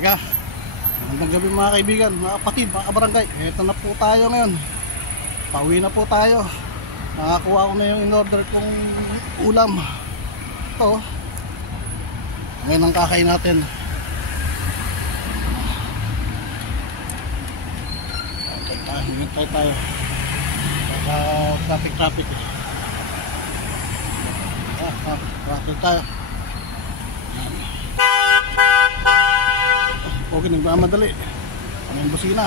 Teka, magandang gabi mga kaibigan, mga kapatid, mga kabarangay. Eto na po tayo ngayon. Pauwi na po tayo. Nakakuha ko na yung in-order kong ulam. Ito. Ngayon ang kakain natin. Hintay tayo. Baka traffic. Traffic tayo. Okay, nagmamadali. Ang busina.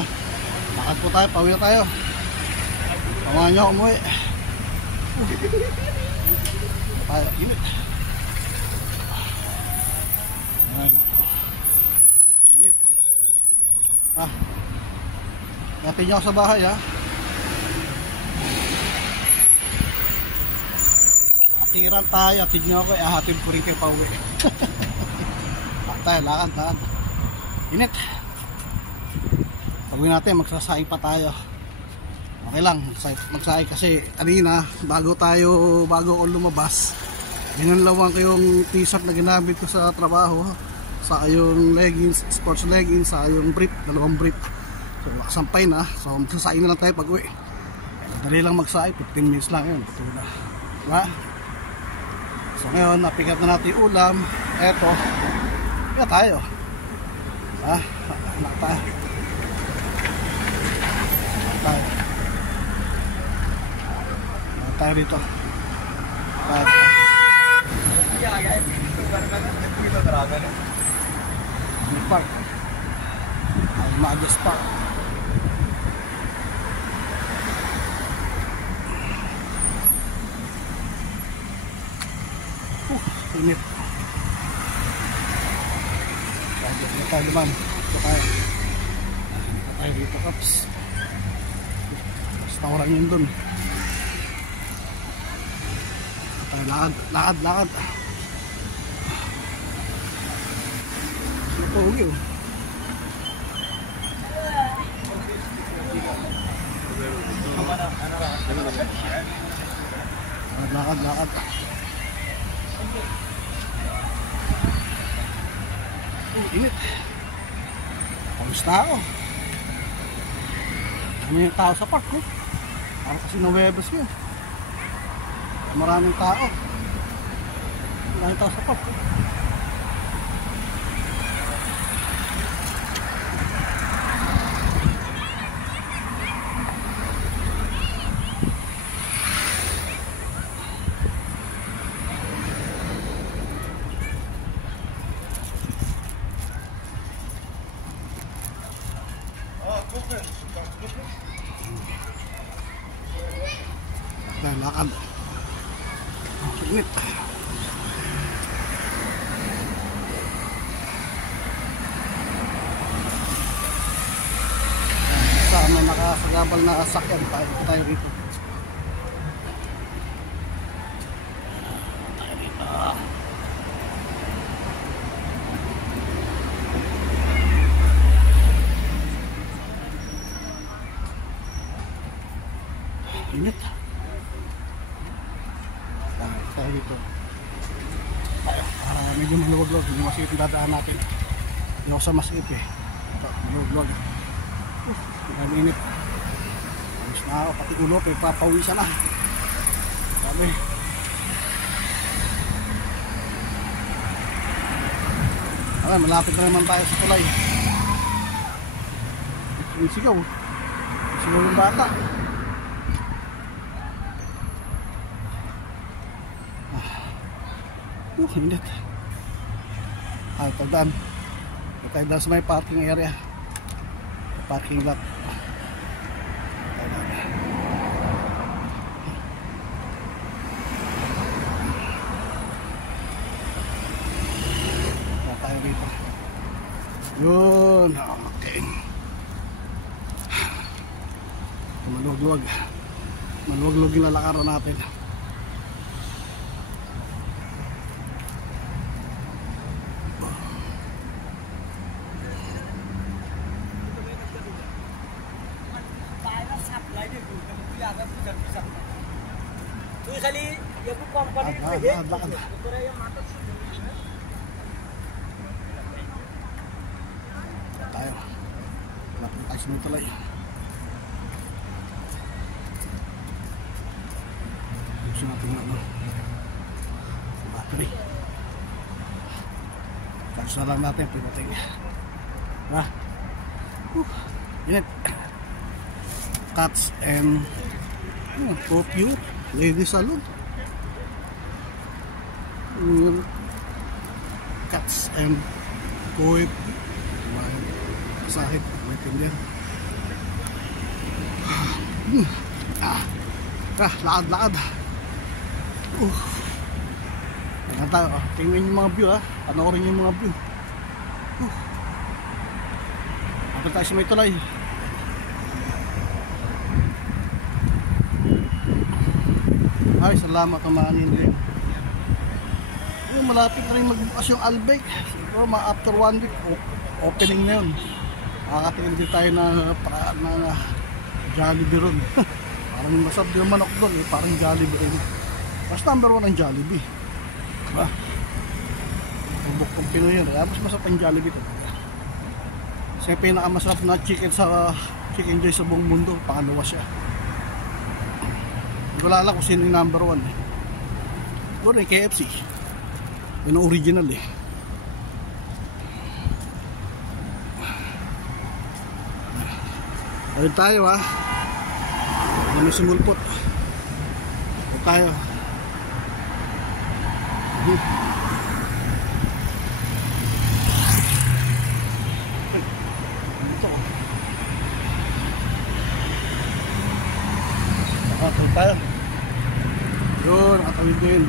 Lakad po tayo, pauwi na tayo. Tawahan nyo umuwi. Tayo, init. Init. Natin nyo ako sa bahay, ha. Hatiran tayo, atid nyo ako, hatid ko rin kayo pauwi. Tayo, lakad. Init. Pagawin natin, magsasaing pa tayo. Okay lang, magsaing kasi kanina, bago ako lumabas, ginanlawan ko yung t-shirt na ginamit ko sa trabaho, sa yung leggings, sports leggings, sa yung brief, dalawang brief. So nakasampay na, so magsasaing na lang tayo pag uwi. Dali lang magsaing, 15 minutes lang yun. Diba? So ngayon, napikat na natin yung ulam. Eto, kaya tayo. Anak tayo dito. Park. Almagas Park. Init. Tayo naman. Ito tayo dito, Kaps. Restaurant yun dun. Tayo lakad. Ito uwi, oh. Lakad. Init. Kamusta ako? Ano yung tao sa park, oh? Parang kasi Nuevas yun. Maraming tao. Maraming tao sa park, oh. Lakad. Init. Saan may nakasagabal na sakyan tayo dito. Init. Tayo dito. Para medyo maluwag-luwag, hindi masikip yung dadaan natin. Hindi ako sa masikip, eh. Ito, maluwag-luwag. Ang init. Alis na ako, pati ulo, papawisan na. Sabi. Malapit na naman tayo sa tulay. Sigaw yung bata. Init. Tagdaan sa may parking area, parking lot. Tayo dito. Yun. Okay. Maluwag-luwag yung lalakaran natin. sa may tulay. Gusto natin na battery. Charge na lang natin pinuting. Ha? Init. Cuts and Pure Ladies Salon. Cuts and Kuwait. Sahid, may tindihan. Lakad. Tingnan tayo. Tingnan yung mga view ha. Panoorin yung mga view. Kapit tayo sa may tulay. Ay, salamat kumanin din. Malapit na rin magbukas yung Albec. Siguro after 1 week opening na yun. Makakatingin din tayo na Jollibee ron. Parang masarap yung manok doon, parang Jollibee rin. Mas number 1 ang Jollibee, diba? Bubok kong Pinoy yun, kaya mas masarap ang Jollibee ito. Kasi pinakamasarap na chicken joy sa buong mundo, pangalawa siya. Hindi ko lala kung sino yung number 1 eh. Siguro yung KFC, yun ang original eh. Ayun tayo ha. Hindi may sumulpot. Ayun tayo. Ito. Ayun tayo. Yun, nakatawid din.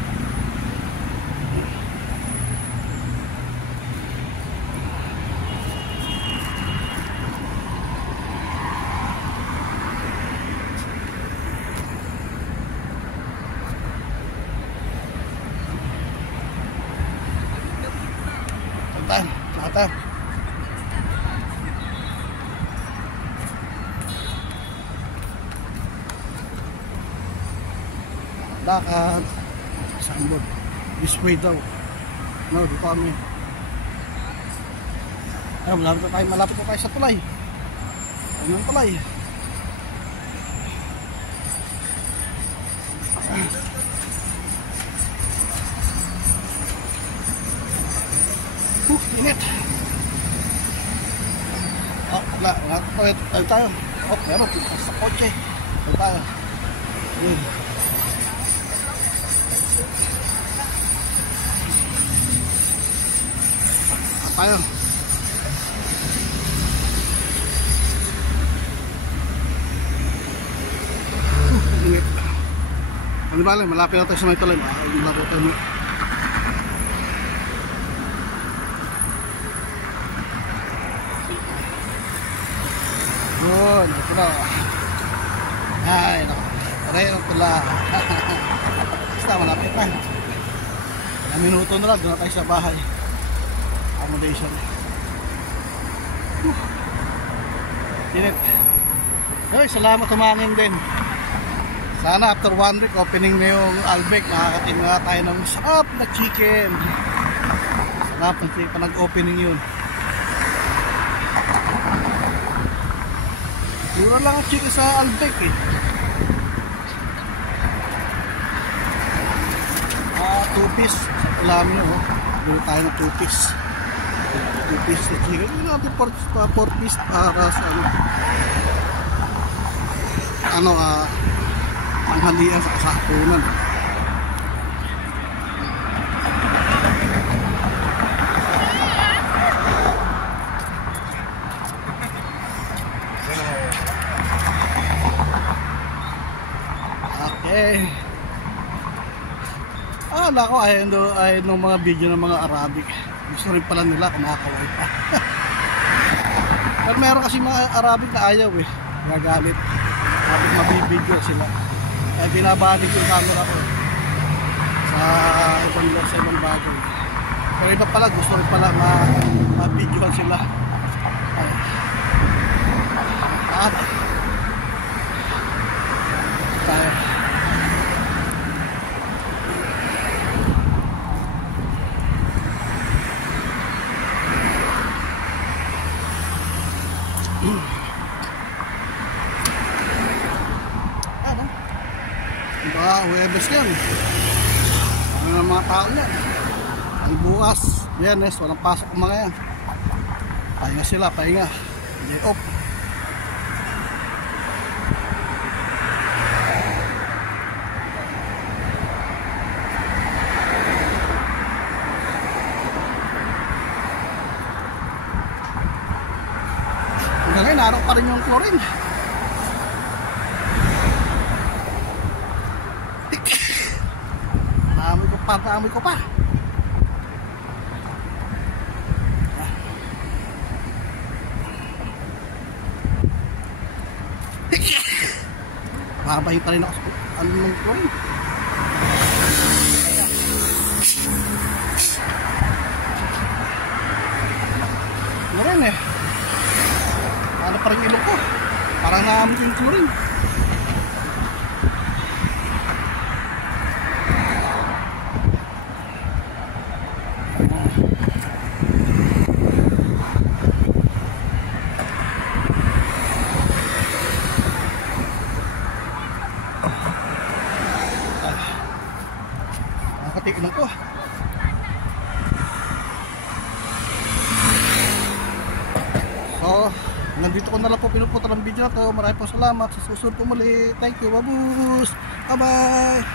Nakata. Lakad. Sambod. This way daw. No, dito kami. Ay, malapit na tayo sa tulay. Ano ang tulay? Init. Oh, tayo tayo. Oh, meron sa kotse. Tayo. Yun. Tayo. Init. Ano ba lang, malapit na tayo sa may tulay. Malapit tayo. Yun, ito na. Ay, naku. Aray, ang tula. Basta, malapit na. 1 minuto na lang, doon na tayo sa bahay. Accommodation. Init. Ay, salamat tumangin din. Sana after 1 week, opening na yung Albec. Makakating na tayo ng sarap na chicken. Sarap na chicken, nag-opening yun. Mura lang ang chicken sa Albec eh. 2 piece sa ulamin oh. Bili tayo ng 2 piece. 2 piece na chicken. Hindi natin 4 piece para sa panghalian sa kasapunan. Okay. Wala ko ayaw ng mga video ng mga Arabic. Gusto rin pala nila kumakaway pa. Pero meron kasi mga Arabic na ayaw eh. Nagalit. Kapit mabibideo sila. Kaya binabalik yung camera ko sa ibang bagay. Pero iba pala gusto rin pala mabidyoan sila. At tayo. Huwebes yan. Ano ng mga tao yan. Ang bukas, Biyernes, walang pasok ang mga yan. Pahinga sila, pahinga. Day off. Hanggang ngayon, naroon pa rin yung chlorine. Naamoy ko pa. Babay pa rin ako sa ano ng chlorine. Chlorine eh. Ano pa rin ilong ko. Parang naamoy yung chlorine. Nakatiinom ko. So, nandito ko na lang po pinuputan ang video na to. Maraming po salamat. Sa susunod po muli. Thank you, babus. Bye bye.